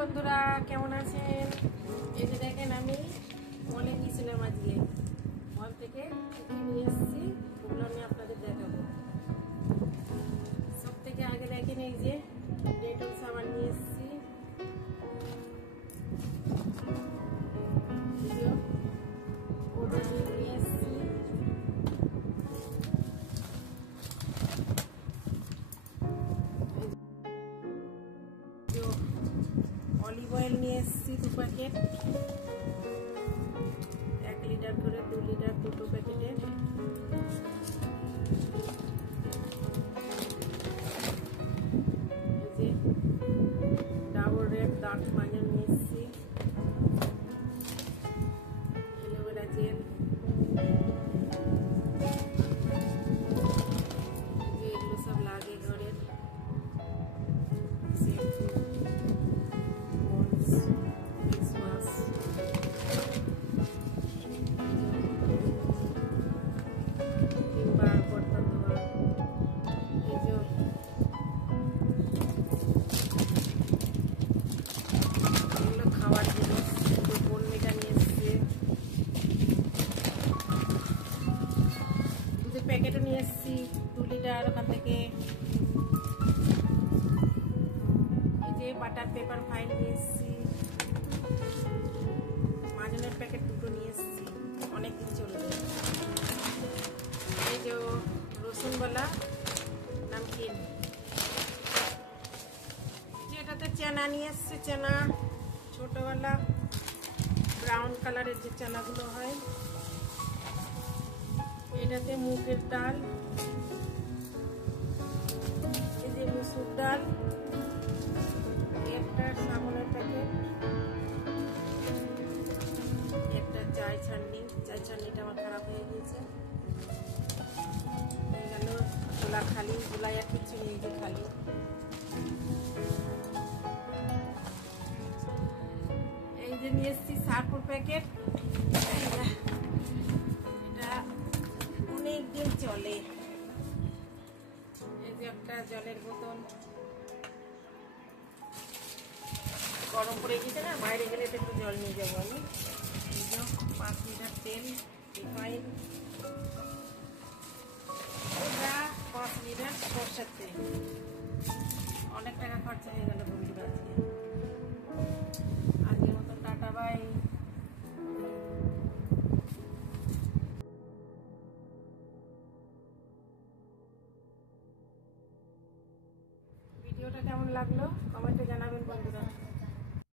বন্ধুরা, কেমন আছেন? এই যে দেখেন, আমি মলে গিয়েছিলাম আজকে। মল থেকে নিয়ে এসেছি, ওগুলো আমি আপনাদের দেখাবো। সব থেকে আগে দেখেন, এই যে ডেটল সাবান নিয়ে এসেছি। নিয়ে এসেছি অলিভ অয়েল নিয়ে এসেছি 2 প্যাকেট, 1 লিটার করে 2 লিটার দুটো প্যাকেটের। এই যে ডাবল রেড ডার্ক মাজন নিয়ে এসেছি, অ্যালোভেরা জেল, এগুলো সব লাগে ঘরের। খাওয়ার জিনিস বনমিটা নিয়ে এসছে, দুধের প্যাকেটও নিয়ে এসছি 2 লিটার ওখান থেকে। এই যে বাটার পেপার ফাইল নিয়ে এসছি, মাজনের প্যাকেট 2টো নিয়ে এসছি, অনেকদিন চলবে। এই যে রসুনওয়ালা নামকিন, যেটাতে চেনা নিয়ে এসছে, চেনা ছোটবেলা ব্রাউন কালারের যে চানাগুলো হয়। এটাতে মুগের ডাল, এই যে মসুর ডাল, একটা সাবনের প্যাকেট, একটা চাই ছান্নিটা আমার খারাপ হয়ে গিয়েছে। গেল গোলা খালি, গোলায় আর কিছু নেই, যে খালি। এই যে নিয়ে এসছি সারপুর প্যাকেট, এটা অনেক দিন চলে। এই যে একটা জলের বোতল, গরম পড়ে গেছে না, বাইরে গেলে একটু জল নিয়ে যাবো আমি। এই যে 5 লিটার তেল রিফাইন, এটা 5 লিটার সরষের তেল। অনেক টাকা খরচা হয়ে গেল বন্ধুরা।